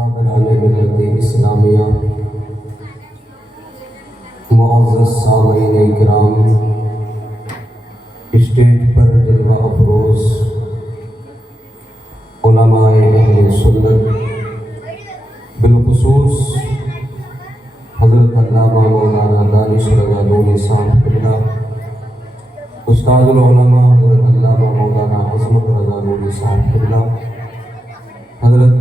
برادران ملت اسلامیہ، معزز سامعین کرام، اسٹیج پر جلوہ افروز علماء اہل سنت، بالخصوص حضرت علامہ مولانا دانش رضا نوری صاحب قبلہ، استاد العلماء حضرت علامہ مولانا عظمت رضا نوری صاحب قبلہ، حضرت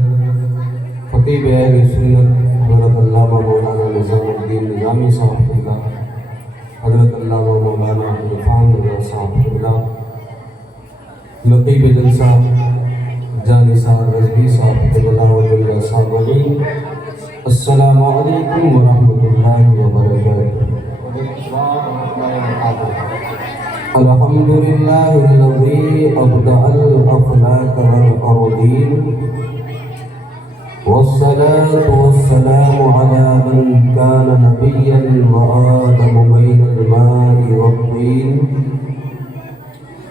خطیب اہل سنت حضرت علامہ مولانا نظام الدین نظامی صاحب قبلہ، حضرت علامہ مولانا عرفان رضا صاحب قبلہ، لقیب جلسہ جانثار رضوی صاحب قبلہ و جملہ سامعین، السلام علیکم ورحمۃ اللہ وبرکاتہ۔ الحمدللہ الذی ابدع الافلاک والارضین، والصلاة والسلام على من كان نبيا وآدم بين الماء والطين،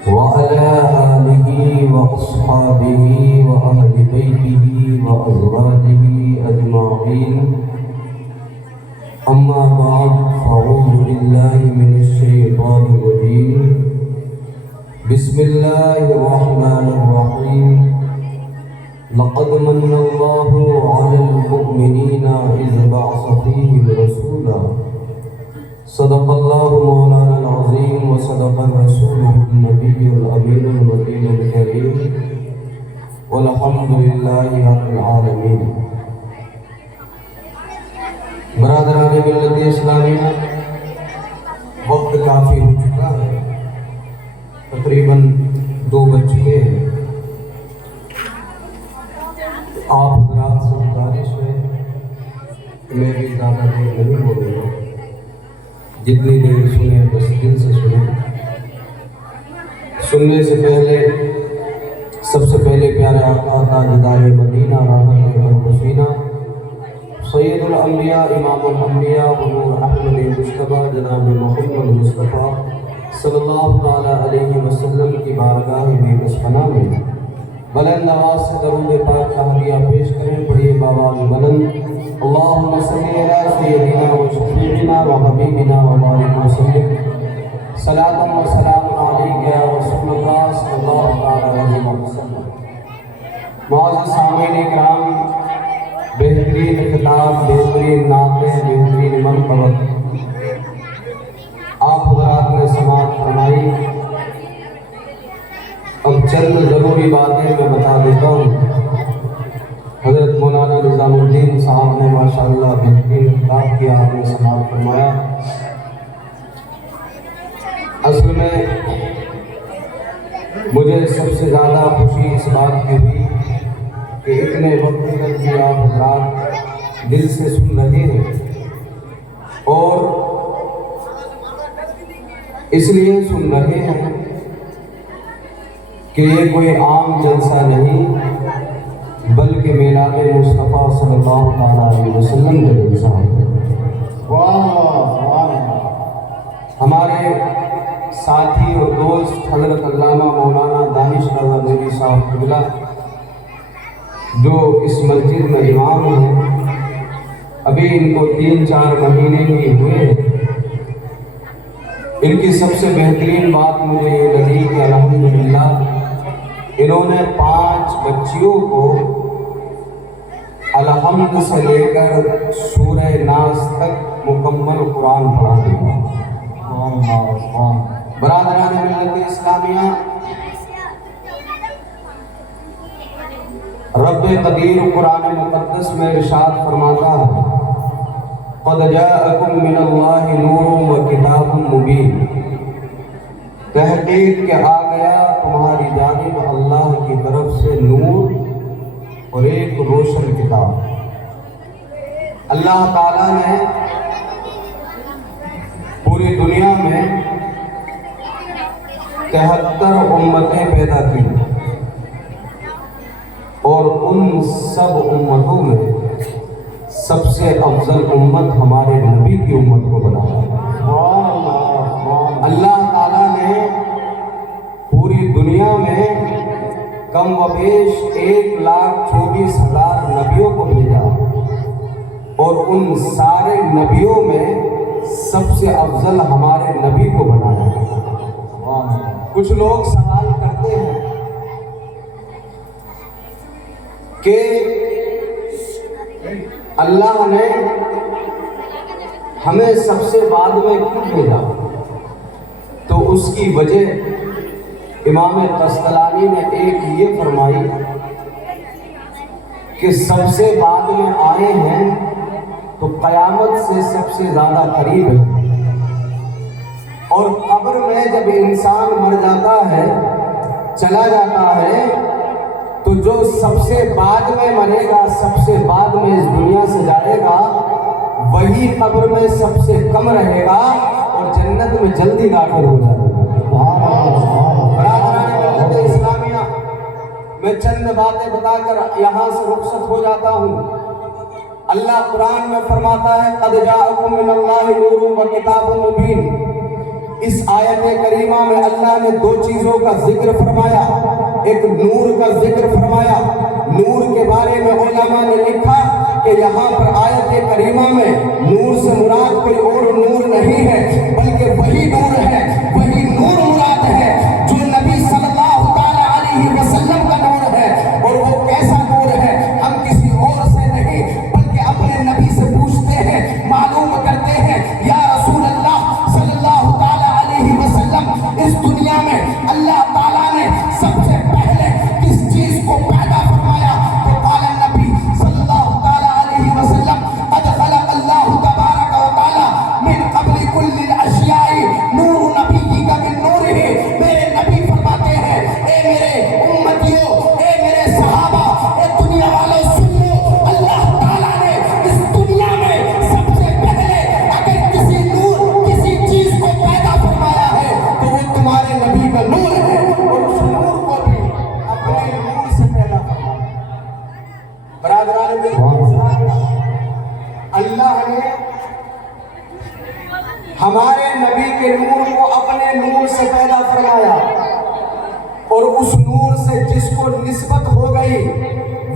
وعلى آله وأصحابه وأهل بيته وأزواجه أجمعين، أما بعد، فأعوذ بالله من الشيطان الرجيم، بسم الله الرحمن الرحيم، لقد من الله على المؤمنين إذ بعث فيهم رسولا، صدق الله مولانا العظيم وصدق رسوله النبي الأمين المكين الكريم، والحمد لله رب العالمين۔ برادران ملت اسلامیہ، وقت کافی ہو چکا ہے، تقریباً 2 بج چکے ہیں۔ آپ حضرات سے گزارش ہے کہ میں بھی زیادہ دیر نہیں بولوں گا، جتنی دیر سنیں بس دل سے سنیں۔ سننے سے پہلے سب سے پہلے پیارے آقا تاجدار مدینہ رحمت المحسینہ سید الانبیاء امام الانبیاء حضور احمد مصطفیٰ جناب محمد مصطفیٰ صلی اللہ تعالیٰ علیہ وسلم کی بارگاہ بے مصطفیٰ میں بلند آواز سے درود پاک کا ہدیہ پیش کریں۔ پڑھیے بآواز بلند، اللہم صلی علی سیدنا و شفیعنا و حبیبنا و بارک وسلم، صلاۃ و سلام علیک یا رسول اللہ صلی اللہ علیہ وسلم۔ معزز سامعین کرام، بہترین خطاب، بہترین نعتیں، بہترین منقبت آپ حضرات نے سماعت فرمائی۔ اب چند ضروری باتیں میں بتا دیتا ہوں۔ حضرت مولانا نظام الدین صاحب نے ماشاءاللہ بہترین خطاب کیا، آپ نے سماعت فرمایا۔ اصل میں مجھے سب سے زیادہ خوشی اس بات کی ہوئی کہ اتنے وقت تک بھی آپ حضرات دل سے سن رہے ہیں، اور اس لیے سن رہے ہیں کہ یہ کوئی عام جلسہ نہیں بلکہ میلاد مصطفیٰ صلی اللہ علیہ وسلم کا جلسہ ہے۔ ہمارے ساتھی اور دوست حضرت علامہ مولانا دانش رضا نوری صاحب قبلہ جو اس مسجد میں امام ہیں، ابھی ان کو 3-4 مہینے ہی ہوئے ہیں۔ ان کی سب سے بہترین بات مجھے یہ لگی کہ الحمدللہ انہوں نے 5 بچیوں کو الحمد سے لے کر سورہ ناس تک مکمل قرآن پڑھا دیا۔ برادران ملت اسلامیہ، رب قدیر قرآن مقدس میں ارشاد فرماتا ہے، قد جاءکم من اللہ نور و کتاب مبین، تحقیق کہ آ گیا تمہاری جانب اللہ کی طرف سے نور اور ایک روشن کتاب۔ اللہ تعالیٰ نے پوری دنیا میں 73 امتیں پیدا کی، اور ان سب امتوں میں سب سے افضل امت ہمارے نبی کی امت کو بنایا۔ اللہ تعالیٰ نے پوری دنیا میں کم و بیش 1,24,000 نبیوں کو بھیجا، اور ان سارے نبیوں میں سب سے افضل ہمارے نبی کو بنایا ہے۔ کچھ لوگ سوال کرتے ہیں کہ اللہ نے ہمیں سب سے بعد میں کیوں بھیجا؟ تو اس کی وجہ امام قسطلانی نے ایک یہ فرمائی کہ سب سے بعد میں آئے ہیں تو قیامت سے سب سے زیادہ قریب ہے، اور قبر میں جب انسان مر جاتا ہے، چلا جاتا ہے، تو جو سب سے بعد میں مرے گا، سب سے بعد میں اس دنیا سے جائے گا، وہی قبر میں سب سے کم رہے گا اور جنت میں جلدی داخل ہو جائے گا۔ برادران ملت اسلامیہ، میں چند باتیں بتا کر یہاں سے رخصت ہو جاتا ہوں۔ اللہ قرآن میں فرماتا ہے قد جاءکم من اللہ نور و کتاب مبین۔ اس آیت کریمہ میں اللہ نے دو چیزوں کا ذکر فرمایا، ایک نور کا ذکر فرمایا۔ نور کے بارے میں علماء نے لکھا کہ یہاں پر آیت کریمہ میں نور سے مراد کوئی اور نور نہیں ہے، بلکہ وہی نور ہے، وہی نور مراد ہے جو نبی صلی اللہ تعالی علیہ وسلم کا نور ہے۔ اور وہ کیسا نور ہے؟ ہم کسی اور سے نہیں بلکہ اپنے نبی سے پوچھتے ہیں، معلوم کرتے ہیں، یا رسول اللہ صلی اللہ تعالی علیہ وسلم، اس دنیا میں اللہ تعالیٰ نے سب سے پہلے کس چیز کو پیدا فرمایا؟ تو قال نبی صلی اللہ تعالی علیہ وسلم قد خلق اللہ تبارک و تعالی من قبل کل الاشیاء نور نبی کا من نورہ۔ میرے نبی فرماتے ہیں، اے میرے امتیوں، اے میرے صحابہ، اے دنیا والوں سن لو، اللہ تعالیٰ نے اس دنیا میں سب سے پہلے اگر کسی نور کسی چیز کو پیدا فرمایا ہے تو وہ تمہارے نبی کا نور ہے، اور اس نور کو بھی اپنے نور سے پیدا فرمایا۔ برادران اللہ نے ہمارے نبی کے نور کو اپنے نور سے پیدا فرمایا، اور اس نور سے جس کو نسبت ہو گئی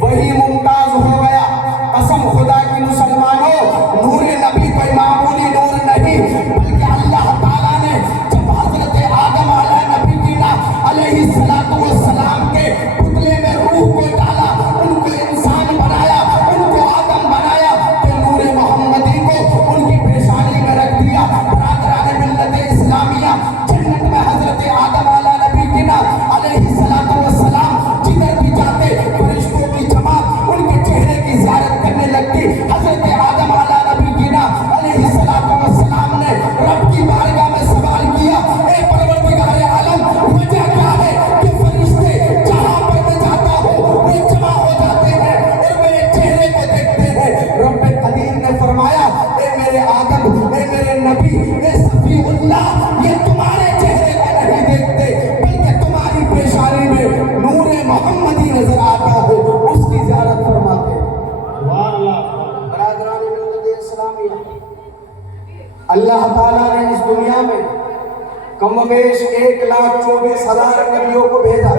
وہی ممتاز ہو گیا۔ قسم خدا کی مسلمانوں، نور نبی کوئی معمولی نور نہیں، بلکہ اللہ تعالیٰ نے جب حضرت آدم علیہ السلام کے پتلے میں روح کو ڈالا، ان کو انسان بنایا، ان کو آدم بنایا، تو نور محمدی کو ان کی پیشانی میں رکھ دیا۔ برادران ملت اسلامیہ، جنت میں حضرت آدم علیہ السلام جدھر بھی جاتے فرشتوں کی جماعت ان کے چہرے کی زیارت کرنے لگتی۔ حضرت آدم علیہ السلام نے رب کی بارگاہ میں سوال کیا، اے پروردگار عالم، وجہ کیا ہے کہ فرشتے جہاں پر میں جاتا ہوں وہ جمع ہو جاتے ہیں اور میرے چہرے کو دیکھتے ہیں؟ رب قدیر نے فرمایا، اے میرے آدم، اے میرے نبی، اے صفی اللہ، یہ تمہارے چہرے کو نہیں دیکھتے بلکہ تمہاری پیشانی میں نور محمدی نظر آتا ہے، اس کی زیارت فرماتے ہیں۔ برادران ملت اسلامیہ، اللہ تعالیٰ نے اس دنیا میں کم و بیش 1,24,000 نبیوں کو بھیجا۔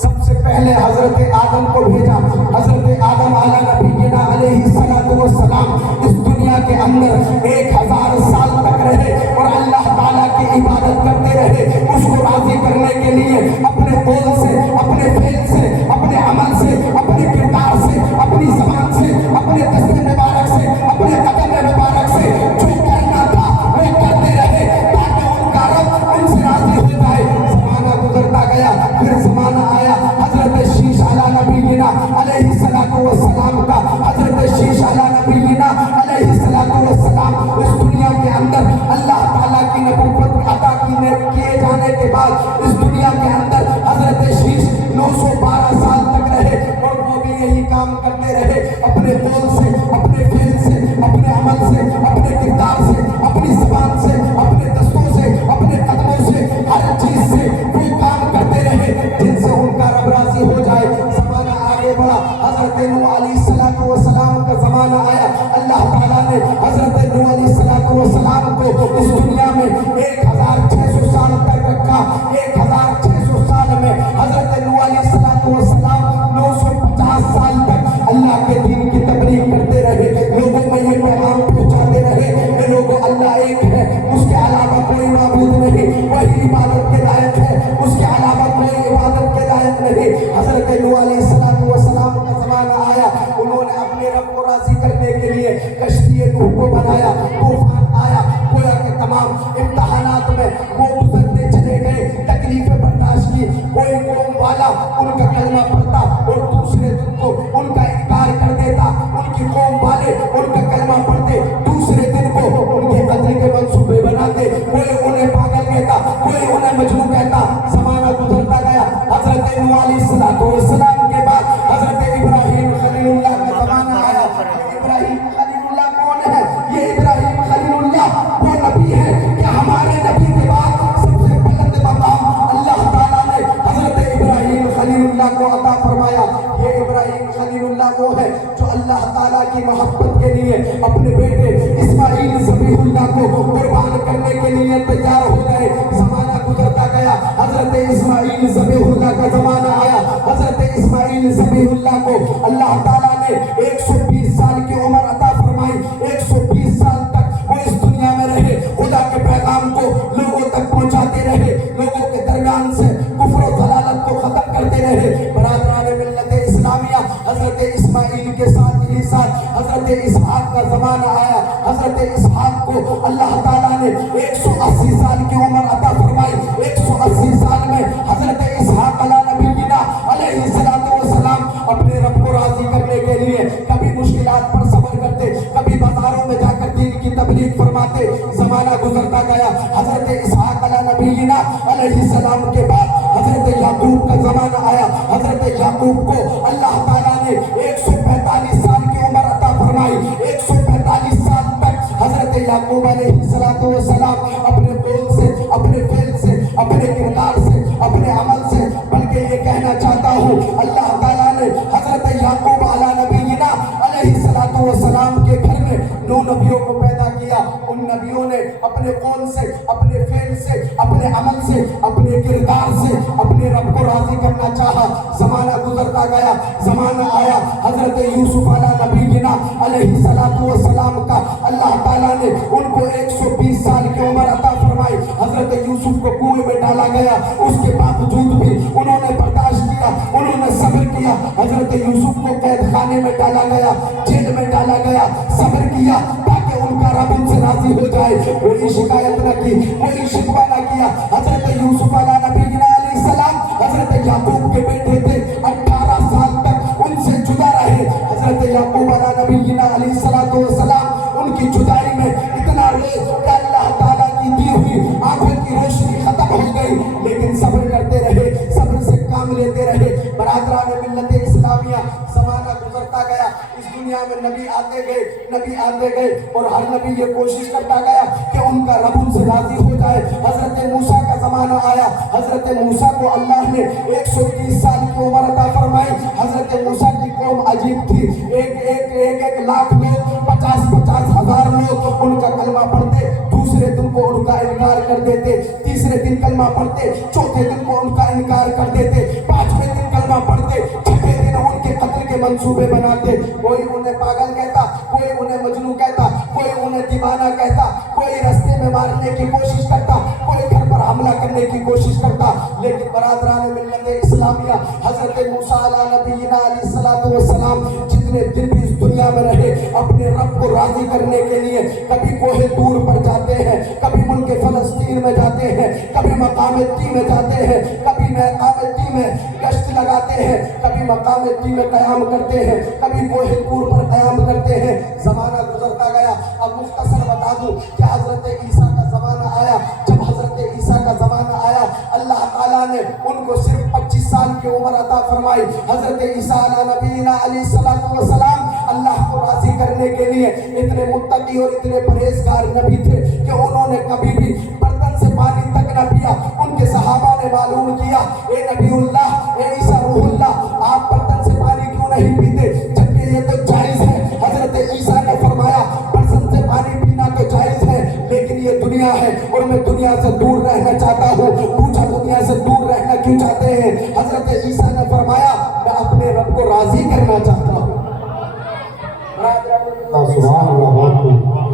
سب سے پہلے حضرت آدم کو بھیجا۔ حضرت آدم علیہ السلام اس دنیا کے اندر 1000 سال تک رہے اور اللہ تعالیٰ کی عبادت کرتے رہے، اس کو راضی کرنے کے لیے اپنے قول سے، اپنے فعل سے، اپنے عمل سے، اپنے کردار سے، اپنی زبان سے، اپنے دست مبارک سے، اپنے قدم مبارک سے جو کرنا تھا وہ کرتے رہے تاکہ ان کا رب ان سے راضی ہو جائے۔ زمانہ گزرتا گیا، پھر زمانہ آیا حضرت شیش علی نبینا علیہ السلام کا۔ حضرت شیش علی نبینا علیہ السلام اس دنیا کے اندر اللہ تعالیٰ کی نبوت عطا کیے جانے کے بعد اس دنیا کے اندر حضرت شیش 912 سال تک رہے، اور وہ بھی یہی کام کرتے رہے، اپنے قول سے، اپنے فعل سے، اپنے عمل سے، اپنے کردار سے، اپنی زبان سے، اپنے دستوں سے، اپنے قدموں سے، ہر چیز سے وہ کام کرتے رہے جن سے ان کا رب راضی ہو جائے۔ زمانہ آگے بڑھا، حضرت نوح علیہ السلام کا زمانہ آیا۔ اللہ تعالیٰ نے حضرت نوح علیہ السلام کو اس دنیا میں 1600 سال تک رکھا۔ 1600 سال میں حضرت نوح علیہ السلام 950 سال تک اللہ کے دین کی تبلیغ کرتے رہے، لوگوں میں یہ وہ ہے جو اللہ تعالیٰ کی محبت کے لیے اپنے بیٹے اسماعیل ذبیح اللہ کو قربان کرنے کے لیے تیار ہو گئے. زمانہ گزرتا گیا, حضرت اسماعیل ذبیح اللہ کا زمانہ آیا. حضرت اسماعیل ذبیح اللہ کو اللہ تعالیٰ نے 120 سال کی عمر عطا فرمائی. 120 سال تک وہ اس دنیا میں رہے, خدا کے پیغام کو لوگوں تک پہنچاتے رہے, لوگوں کے درمیان سے کفر و ضلالت کو ختم کرتے رہے. برادران ملت اسلامیہ, حضرت اسماعیل کے ساتھ ہی ساتھ حضرت اسحاق کا زمانہ آیا. حضرت اسحاق کو اللہ تعالیٰ نے 180 سال کی عمر عطا فرمائی. 180 سال میں حضرت اسحاق علیہ نبینا علیہ السلام اپنے رب کو راضی کرنے کے لیے کبھی مشکلات پر صبر کرتے, کبھی بازاروں میں جا کر دین کی تبلیغ فرماتے. زمانہ گزرتا گیا. حضرت اسحاق علیہ نبینا علیہ السلام کے بعد حضرت یعقوب کا زمانہ آیا. حضرت یعقوب کو اللہ تعالیٰ نے 145 سال کی عمر عطا فرمائی. 145 سال تک حضرت یعقوب علیہ السلام اپنے قول سے, اپنے فعل سے, اپنے کردار سے, اپنے عمل سے, بلکہ یہ کہنا چاہتا ہوں اللہ تعالیٰ نے حضرت یعقوب علیہ نبینا علیہ السلام کے گھر میں 9 نبیوں کو پیدا کیا. ان نبیوں نے اپنے قول سے, اپنے فعل سے, اپنے عمل سے, اپنے کردار سے اپنے رب کو راضی کرنا چاہا. زمانہ گزرتا گیا. زمانہ آیا حضرت یوسف علیہ نبینا علیہ السلام کا اللہ تعالیٰ نے ان کو 120 سال کی عمر عطا فرمائی. حضرت یوسف کو کنویں میں ڈالا گیا, اس کے باوجود بھی انہوں نے برداشت کیا, انہوں نے صبر کیا. حضرت یوسف کو قید خانے میں ڈالا گیا, جیل میں ڈالا گیا, صبر کیا تاکہ ان کا رب ان سے راضی ہو جائے. کوئی شکایت نہ کی, کوئی شکوہ نہ کیا. حضرت یوسف علیہ نبینا علیہ السلام حضرت یعقوب کے بیٹے تھے. 18 سال تک ان سے جدا رہے. حضرت یعقوب علیہ نبینا علیہ السلام ان کی جدائی میں اتنا روئے کہ اللہ تعالیٰ کی دی ہوئی آنکھوں کی روشنی ختم ہو گئی, لیکن صبر کرتے رہے, صبر سے کام لیتے رہے. برادران ملت اسلامیہ, زمانہ گزرتا گیا. اس دنیا میں نبی آتے گئے, نبی آتے گئے, اور ہر نبی یہ کوشش کرتا گیا کہ ان کا رب ان سے راضی ہو جائے. حضرت موسیٰ کا زمانہ آیا. حضرت موسیٰ کو اللہ نے 130 سال کی عمر عطا فرمائی. حضرت موسیٰ کی قوم عجیب تھی. ایک لاکھ لوگ, 50 ہزار لوگ ان کا کلمہ پڑھتے, دوسرے دن کو ان کا انکار کر دیتے, تیسرے دن کلمہ پڑھتے, چوتھے دن کو ان کا انکار کر دیتے, 5ویں دن کلمہ پڑھتے, 6ویں دن ان کے قتل کے منصوبے بناتے. کوئی انہیں پاگل کہتا, کوئی انہیں مجنون کہتا, کوئی انہیں دیوانہ کہتا, کوئی رستے میں مارنے کی کوشش کرتا, کوئی گھر پر حملہ کرنے کی کوشش کرتا. لیکن برادران ملت اسلامیہ, حضرت موسیٰ علیہ نبینا علیہ السلام جتنے دن بھی اس دنیا میں رہے, اپنے رب کو راضی کرنے کے لیے کبھی کوہ طور پر جاتے ہیں, کبھی ملک فلسطین میں جاتے ہیں, کبھی مقام تی میں جاتے ہیں, کبھی مقام تی میں گشت لگاتے ہیں, کبھی مقام تی میں قیام کرتے ہیں, کبھی کوہ طور پر قیام کرتے ہیں. زمانہ گزرتا گیا. اب مختصر بتا دوں کہ حضرت عیسیٰ کا زمانہ آیا. جب حضرت عیسیٰ کا زمانہ آیا, اللہ تعالیٰ نے ان کو صرف 25 سال کی عمر عطا فرمائی. حضرت عیسیٰ علیہ نبینا علیہ السلام اللہ کو راضی کرنے کے لیے اتنے متقی اور اتنے پرہیزگار نبی تھے کہ انہوں نے کبھی بھی برتن سے پانی تک نہ پیا. ان کے صحابہ نے معلوم کیا, اے نبی اللہ, اے عیسیٰ روح اللہ, آپ برتن سے پانی کیوں نہیں پیتے, جبکہ یہ تو جائز ہے. حضرت عیسیٰ نے فرمایا برتن سے پانی پینا تو جائز ہے, لیکن یہ دنیا ہے اور میں دنیا سے دور رہنا چاہتا ہوں. پوچھا دنیا سے دور رہنا کیوں چاہتے ہیں؟ حضرت عیسیٰ نے فرمایا میں اپنے رب کو راضی کرنا چاہتا ہوں.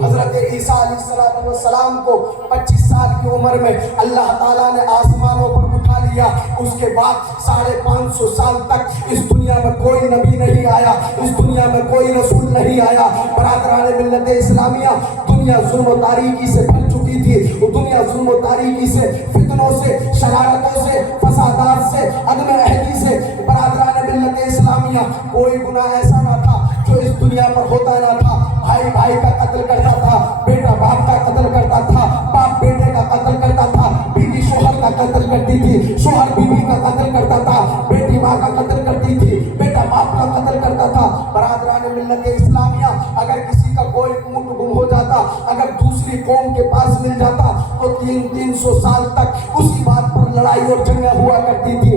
حضرت عیسیٰ علیہ السلام کو 25 سال کی عمر میں اللہ تعالیٰ نے آسمانوں پر اٹھا لیا. اس کے بعد 550 سال تک اس دنیا میں کوئی نبی نہیں آیا, اس دنیا میں کوئی رسول نہیں آیا. برادران ملت اسلامیہ, دنیا ظلم و تاریکی سے بھر چکی تھی. دنیا ظلم و تاریکی سے, فتنوں سے, شرارتوں سے, فسادات سے, عدم اہلی سے. برادران ملت اسلامیہ, کوئی گناہ ایسا نہ تھا جو اس دنیا پر ہوتا نہ تھا. بھائی بھائی کا قتل کرتا تھا, بیٹا باپ کا قتل کرتا تھا, باپ بیٹے کا قتل کرتا تھا, بیوی شوہر کا قتل کرتی تھی, شوہر بیوی کا قتل کرتا تھا, بیٹی ماں کا قتل کرتی تھی, بیٹا باپ کا قتل کرتا تھا. برادران ملت اسلامیہ, اگر کسی کا کوئی اونٹ گم ہو جاتا, اگر دوسری قوم کے پاس مل جاتا تو 300 سال تک اسی بات پر لڑائی اور جنگیں ہوا کرتی تھی.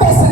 10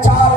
4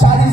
40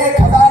1000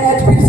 NHPC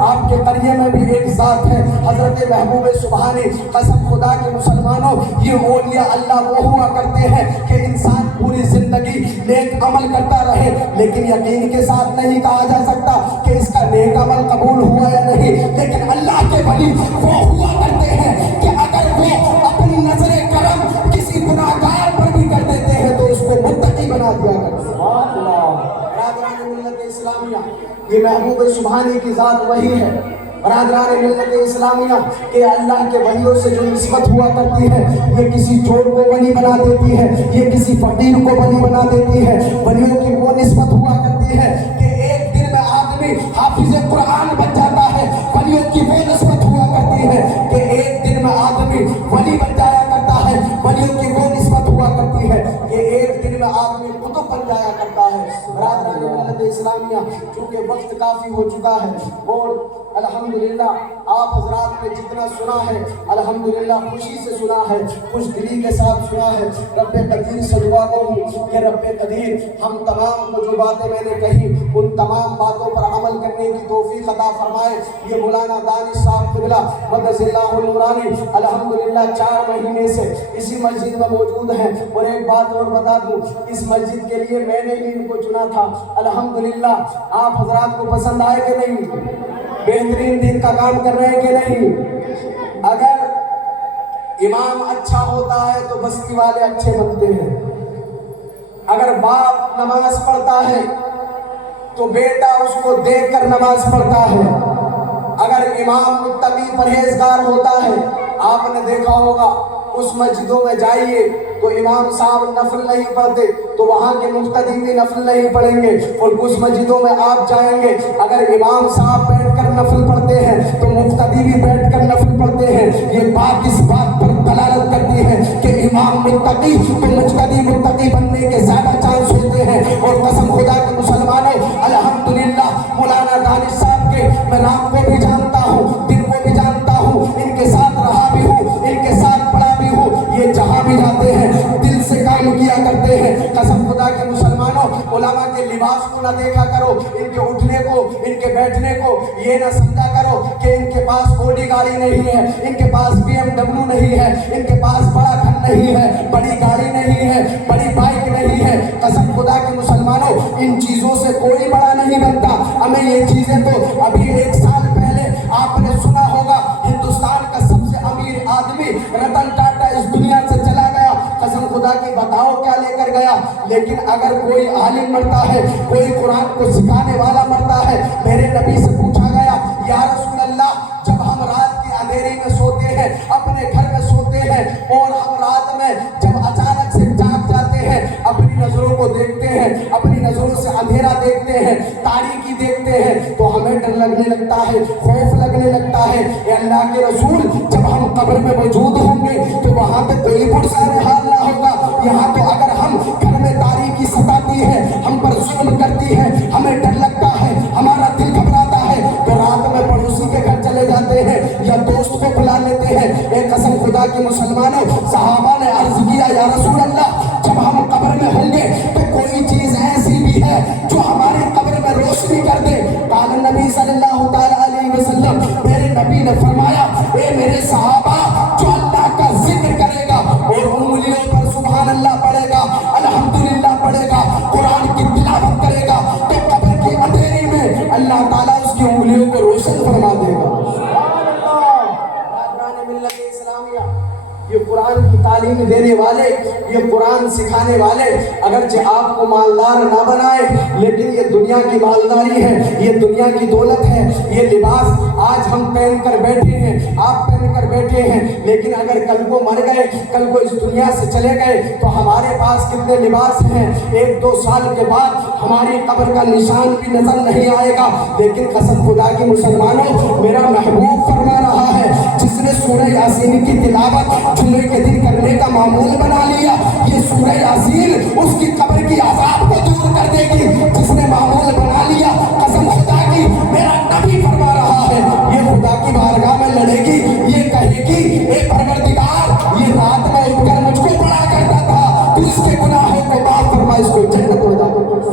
آپ کے قریے میں بھی ایک ذات ہے, حضرت محبوب سبحانی. قسم خدا کے مسلمانوں, یہ اولیاء اللہ وہ ہوا کرتے ہیں کہ انسان پوری زندگی نیک عمل کرتا رہے, لیکن یقین کے ساتھ نہیں کہا جا سکتا کہ اس کا نیک عمل قبول ہوا یا نہیں. لیکن اللہ کے ولی وہ ہوا کرتے ہیں کہ اگر وہ اپنی نظر کرم کسی گناہگار پر بھی کر دیتے ہیں تو اس کو متقی بنا دیا کرتے ہیں. برادران ملت اسلامیہ, یہ محبوب سبحانی کی ذات وہی ہے. برادران ملت اسلامیہ کہ اللہ کے ولیوں سے جو نسبت ہوا کرتی ہے, یہ کسی چور کو ولی بنا دیتی ہے, یہ کسی فقیر کو ولی بنا دیتی ہے. ولیوں کی وہ نسبت ہوا کرتی ہے کہ ایک دن میں آدمی حافظ قرآن بن جاتا ہے. ولیوں کی وہ نسبت ہوا کرتی ہے کہ ایک دن میں آدمی ولی بن جایا کرتا ہے. ولیوں کی وہ نسبت ہوا کرتی ہے کہ ایک دن میں آدمی قطب بن جایا کرتا ہے. برادران ملت اسلامیہ, چونکہ وقت کافی ہو چکا ہے اور الحمدللہ آپ حضرات نے جتنا سنا ہے الحمدللہ خوشی سے سنا ہے, خوش دلی کے ساتھ سنا ہے. رب قدیر سے دعا کروں کہ رب قدیر ہم تمام کو جو باتیں میں نے کہی ان تمام باتوں پر عمل کرنے کی توفیق عطا فرمائے. یہ مولانا دانش صاحب قبلہ مدث اللہ النورانی الحمدللہ 4 مہینے سے اسی مسجد میں موجود ہیں. اور ایک بات اور بتا دوں, اس مسجد کے لیے میں نے ہی ان کو چنا تھا. الحمدللہ آپ حضرات کو پسند آئے کہ نہیں؟ بہترین دین کا کام کر رہے ہیں کہ نہیں؟ اگر امام اچھا ہوتا ہے تو بستی والے اچھے بنتے ہیں. اگر باپ نماز پڑھتا ہے تو بیٹا اس کو دیکھ کر نماز پڑھتا ہے. اگر امام متقی پرہیزگار ہوتا ہے, آپ نے دیکھا ہوگا اس مسجدوں میں جائیے تو امام صاحب نفل نہیں پڑھتے تو وہاں کے مقتدی بھی نفل نہیں پڑھیں گے. اور کچھ مسجدوں میں آپ جائیں گے, اگر امام صاحب بیٹھ کر نفل پڑھتے ہیں تو مقتدی بھی بیٹھ کر نفل پڑھتے ہیں. یہ بات اس بات پر دلالت کرتی ہے کہ امام متقی تو مقتدی متقی بننے کے زیادہ چانس ہوتے ہیں. اور قسم خدا کے مسلمانوں, الحمدللہ مولانا دانش صاحب کے میں رات کو بھی جانتا ہوں, دن کو بھی جانتا ہوں, ان کے ساتھ رہا بھی ہوں, ان کے ساتھ پڑھا بھی ہوں. یہ جہاں بھی جاتے ہیں دل سے کام کیا کرتے ہیں. قسم خدا کے مسلمانوں, علماء کے لباس کو نہ دیکھا کرو, ان کے اٹھنے کو, ان کے بیٹھنے کو یہ نہ سمجھا کرو کہ ان کے پاس اوڈی گاڑی نہیں ہے, ان کے پاس BMW نہیں ہے, ان کے پاس بڑا گھر نہیں ہے, بڑی گاڑی نہیں ہے, بڑی بائک نہیں ہے. قسم خدا کے مسلمانوں, ان چیزوں سے کوئی بڑا نہیں بنتا. ہمیں یہ چیزیں تو ابھی 1 سال پہلے آپ نے سنا ہوگا ہندوستان کا سب سے امیر آدمی رتن ٹاٹا اس دنیا سے چلا گیا. قسم خدا کی بتاؤ کیا لے کر گیا. لیکن اگر کوئی عالم مرتا ہے, کوئی قرآن کو سکھانے والا مرتا ہے, میرے نبی سے پوچھا گیا یا رسول اللہ, جب ہم رات کی اندھیری میں سوتے ہیں, اپنے گھر میں سوتے ہیں, اور ہم رات میں جب اچانک سے جاگ جاتے ہیں, اپنی نظروں کو دیکھتے ہیں, اپنی نظروں سے اندھیرا دیکھتے ہیں, تاریکی دیکھتے ہیں, تو ہمیں ڈر لگنے لگتا ہے, خوف لگنے لگتا ہے. اے اللہ کے رسول, جب ہم قبر میں موجود ہوں گے تو وہاں پہ کوئی پرسان حال نہ ہوگا. یہاں تو اگر ہم گھر میں تاریکی ستاتی ہے, ہم پر ظلم کرتی ہے, ہمیں ڈر لگتا ہے, ہمارا دل گھبراتا ہے, تو رات میں پڑوسی کے گھر چلے جاتے ہیں یا دوست کو بلا لیتے ہیں. اے قسم خدا کے مسلمانوں, صحابہ نے عرض کیا یا رسول اللہ, جب ہم قبر میں ہوں گے تو کوئی چیز ایسی بھی ہے جو ہماری قبر میں روشنی کر دے. قال نبی صلی اللہ تعالی علیہ وسلم, میرے نبی نے فرمایا, اے میرے صحابہ, جو اللہ کا ذکر کرے گا اور انگلیوں پر سبحان اللہ پڑھے گا, الحمدللہ پڑھے گا, قرآن کی تلاوت کرے گا, تو قبر کی اندھیری میں اللہ تعالیٰ اس کی انگلیوں کو روشن فرما دے گا. یہ قرآن کی تعلیم دینے والے, یہ قرآن سکھانے والے اگرچہ آپ کو مالدار نہ بنائے, لیکن یہ دنیا کی مالداری ہے, یہ دنیا کی دولت ہے. یہ لباس آج ہم پہن کر بیٹھے ہیں, آپ پہن کر بیٹھے ہیں, لیکن اگر کل کو مر گئے, کل کو اس دنیا سے چلے گئے, تو ہمارے پاس کتنے لباس ہیں, 1-2 سال کے بعد ہماری قبر کا نشان بھی نظر نہیں آئے گا. لیکن قسم خدا کی مسلمانوں, میرا محبوب فرما رہا ہے, جس نے سورہ یاسین کی تلاوت جمعے کے دن کرنے کا معمول بنا لیا, یہ سورہ یاسین اس کی قبر کی عذاب کو دور کر دے گی. جس نے معمول بنا لیا, قسم خدا کی, میرا نبی فرما رہا ہے, یہ خدا کی بارگاہ میں لڑے گی, یہ کہے گی, اے پروردگار, یہ رات میں اٹھ کر مجھ کو پڑھا کرتا تھا, تو اس کے گناہوں کو معاف فرما, اس کو جنت میں داخل کر.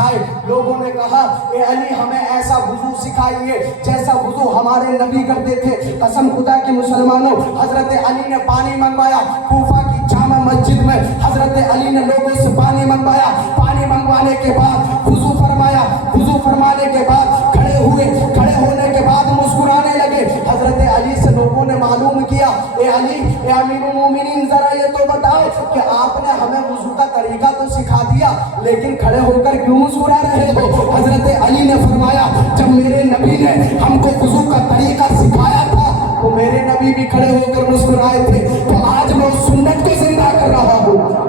آئے. لوگوں نے کہا اے علی ہمیں ایسا وضو سکھائیے جیسا وضو ہمارے نبی کرتے تھے. قسم خدا کی مسلمانوں, حضرت علی نے پانی منگوایا. کوفہ کی جامع مسجد میں حضرت علی نے لوگوں سے پانی منگوایا. پانی منگوانے کے بعد وضو فرمایا. وضو فرمانے کے بعد کھڑے ہوئے. کھڑے ہونے کے بعد مسکرانے لگے. حضرت علی سے لوگوں نے معلوم کیا اے علی, اے امیر المومنین, ذرا یہ تو بتاؤ کہ آپ نے ہمیں وضو کا طریقہ تو سکھا دیا لیکن کھڑے ہو کر کیوں مسکرا رہے ہو؟ حضرت علی نے فرمایا جب میرے نبی نے ہم کو وضو کا طریقہ سکھایا تھا تو میرے نبی بھی کھڑے ہو کر مسکرائے تھے, تو آج میں اس سنت کو زندہ کر رہا ہوں.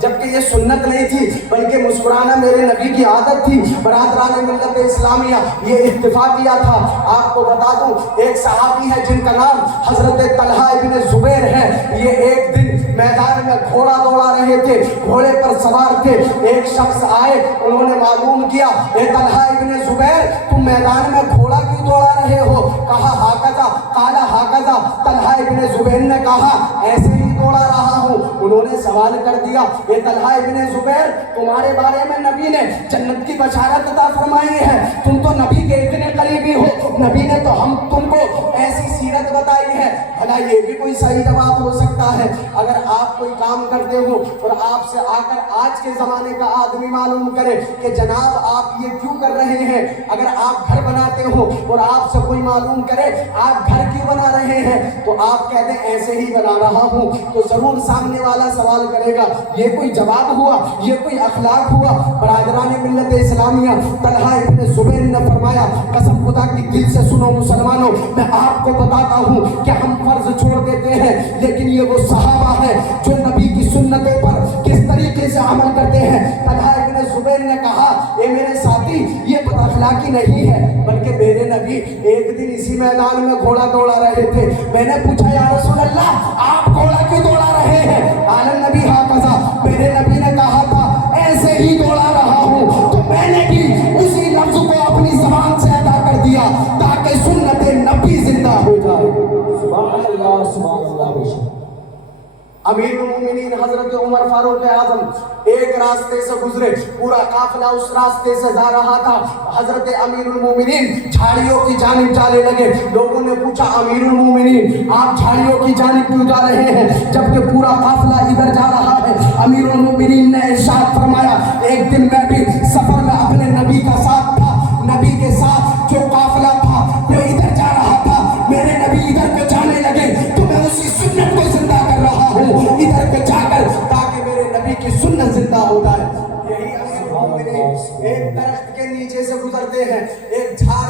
جبکہ یہ سنت نہیں تھی بلکہ مسکرانا میرے نبی کی عادت تھی. برادران ملت اسلامیہ, یہ اتفاقیہ تھا. آپ کو بتا دوں ایک صحابی ہے جن کا نام حضرت طلحہ ابن زبیر ہے. یہ ایک دن میدان میں گھوڑا دوڑا رہے تھے, گھوڑے پر سوار تھے. ایک شخص آئے, انہوں نے معلوم کیا اے طلحہ ابن زبیر تم میدان میں گھوڑا کیوں دوڑا رہے ہو؟ کہا ہاکذا قال ہاکذا. طلحہ ابن زبیر نے کہا ایسے ہی دوڑا رہا ہوں. انہوں نے سوال کر دیا اے طلحہ ابن زبیر تمہارے بارے میں نبی نے جنت کی بشارت عطا فرمائی ہے, تم تو نبی کے اتنے قریبی ہو. نبی نے تو ہم تم کو ایسی سیرت بتائی ہے. بھلا یہ بھی کوئی صحیح جواب ہو سکتا ہے؟ اگر آپ کوئی کام کرتے ہو اور آپ سے آ کر آج کے زمانے کا آدمی معلوم کرے کہ جناب آپ یہ کیوں کر رہے ہیں, اگر آپ گھر بناتے ہو اور آپ سے کوئی معلوم کرے آپ گھر کیوں بنا رہے ہیں, تو آپ کہہ دیں ایسے ہی بنا رہا ہوں, تو ضرور سامنے والا سوال کرے گا یہ کوئی جواب ہوا, یہ کوئی اخلاق ہوا؟ برادران ملت اسلامیہ, طلحہ ابن زبیر نے فرمایا قسم خدا کی دل سے سنو مسلمانوں, میں آپ کو بتاتا ہوں کہ ہم فرض چھوڑ دیتے ہیں لیکن یہ وہ صحابہ ہیں جو نبی کی سنتوں پر کس طریقے سے عمل کرتے ہیں. طلحہ ابن زبیر نے کہا اے میرے ساتھی یہ بد اخلاقی نہیں ہے بلکہ میرے نبی ایک دن اسی میدان میں گھوڑا دوڑا رہے تھے. میں نے پوچھا یا رسول اللہ آپ گھوڑا کیوں دوڑا رہے ہیں؟ قال النبی ہاکذا, میرے نبی نے کہا تھا ایسے ہی دوڑا رہا ہوں, تو میں نے بھی اسی لفظ کو اپنی زبان سے ادا کر دیا تاکہ سنت نبی زندہ ہو جائے. سبحان اللہ, سبحان اللہ. امیر المومنین حضرت عمر فاروق اعظم ایک راستے سے گزرے, پورا قافلہ اس راستے سے جا رہا تھا. حضرت امیر المومنین جھاڑیوں کی جانب جانے لگے. لوگوں نے پوچھا امیر المومنین آپ جھاڑیوں کی جانب کیوں جا رہے ہیں جبکہ پورا قافلہ ادھر جا رہا ہے؟ امیر المومنین نے ارشاد فرمایا ایک دن میں بھی سفر میں اپنے نبی کا ساتھ تھا, نبی کے ساتھ جو قافلہ تھا وہ ادھر جا رہا تھا, میرے نبی ادھر کو جانے لگے تو میں اسی سنت کو زندہ کر رہا ہوں ادھر کو جا کر تاکہ میرے نبی کی سنت زندہ ہو جائے. یہی امیر المومنین ایک درخت کے نیچے سے گزرتے ہیں, ایک جھاڑ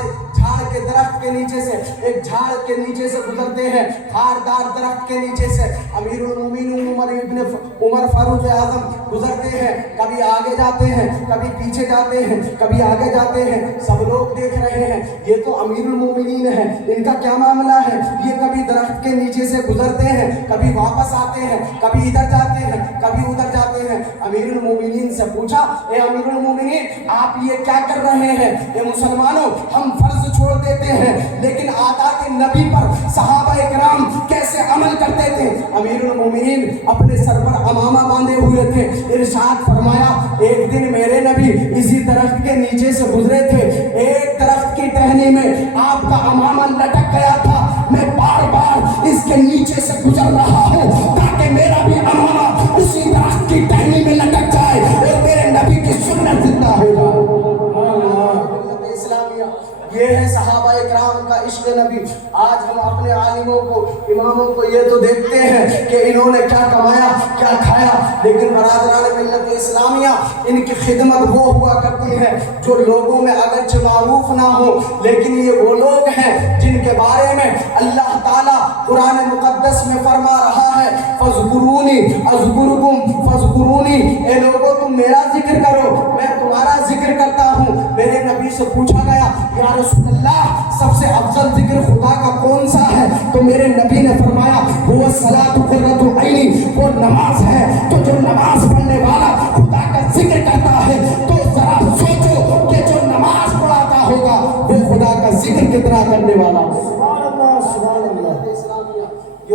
کے درخت کے نیچے سے, ایک جھاڑ کے نیچے سے گزرتے ہیں, ہاردار درخت کے نیچے سے. امیر المومنین عمر فاروق اعظم گزرتے ہیں, کبھی آگے جاتے ہیں کبھی پیچھے جاتے ہیں, کبھی آگے جاتے ہیں. سب لوگ دیکھ رہے ہیں یہ تو امیر المومنین ہیں, ان کا کیا معاملہ ہے؟ یہ کبھی درخت کے نیچے سے گزرتے ہیں کبھی واپس آتے ہیں, کبھی ادھر جاتے ہیں کبھی ادھر جاتے ہیں. امیر المومنین سے پوچھا اے امیر المومنین آپ یہ کیا کر رہے ہیں؟ اے مسلمانوں ہم فرض چھوڑ دیتے ہیں لیکن عادات نبی پر صحابہ کرام کیسے عمل کرتے تھے. امیر المومنین اپنے سر پر امامہ باندھے ہوئے تھے. ارشاد فرمایا ایک دن میرے نبی اسی درخت کے نیچے سے گزرے تھے, ایک درخت کی ٹہنی میں آپ کا امامہ لٹک گیا تھا, میں بار بار اس کے نیچے سے گزر رہا ہوں تاکہ میرا بھی امامہ اسی درخت کی ٹہنی میں لٹک جائے اور میرے نبی کی سنت زندہ ہو جائے. یہ ہے صحابہ اکرام کا عشق نبی. آج ہم اپنے عالموں کو اماموں کو یہ تو دیکھتے ہیں کہ انہوں نے کیا کمایا کیا کھایا, لیکن برادران ملت اسلامیہ ان کی خدمت وہ ہوا کرتی ہے جو لوگوں میں اگرچہ معروف نہ ہو لیکن یہ وہ لوگ ہیں جن کے بارے میں اللہ تعالیٰ قرآن مقدس میں فرما رہا ہے فاذکرونی اذکرکم فاذکرونی, اے لوگوں تم میرا ذکر کرو میں تمہارا ذکر کرتا ہوں. میرے نبی سے پوچھا گیا یا رسول اللہ سب سے افضل ذکر خدا کا کون سا ہے؟ تو میرے نبی نے فرمایا وہ الصلاۃ قرۃ عینی, وہ نماز ہے. تو جو نماز پڑھنے والا خدا کا ذکر کرتا ہے تو ذرا سوچو کہ جو نماز پڑھاتا ہوگا وہ خدا کا ذکر کتنا کرنے والا. سبحان اللہ, سبحان اللہ. یہ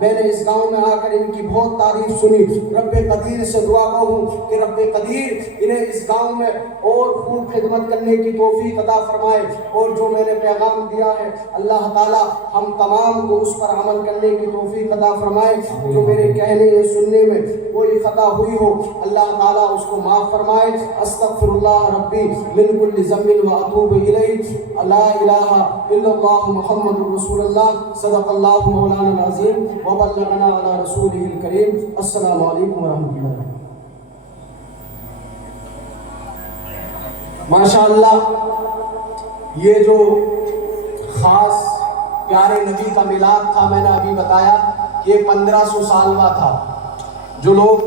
میں نے اس گاؤں میں آ کر ان کی بہت تعریف سنی. رب قدیر سے دعا ہوں کہ رب قدیر انہیں اس گاؤں میں اور خوب خدمت کرنے کی توفیق عطا فرمائے, اور جو میں نے پیغام دیا ہے اللہ تعالی ہم تمام کو اس پر عمل کرنے کی توفیق عطا فرمائے. جو میرے کہنے یا سننے میں کوئی خطا ہوئی ہو اللہ تعالی اس کو معاف فرمائے. استغفر اللہ ربی من کل ذنب واتوب الیہ. لا الہ الا اللہ محمد رسول اللہ. صدق اللہ مولانا العظیم وبلغنا علی رسولہ الکریم. السلام علیکم ورحمۃ اللہ. ماشاءاللہ یہ جو خاص پیارے نبی کا میلاد تھا میں نے ابھی بتایا کہ 1500 سالہ تھا. جو لوگ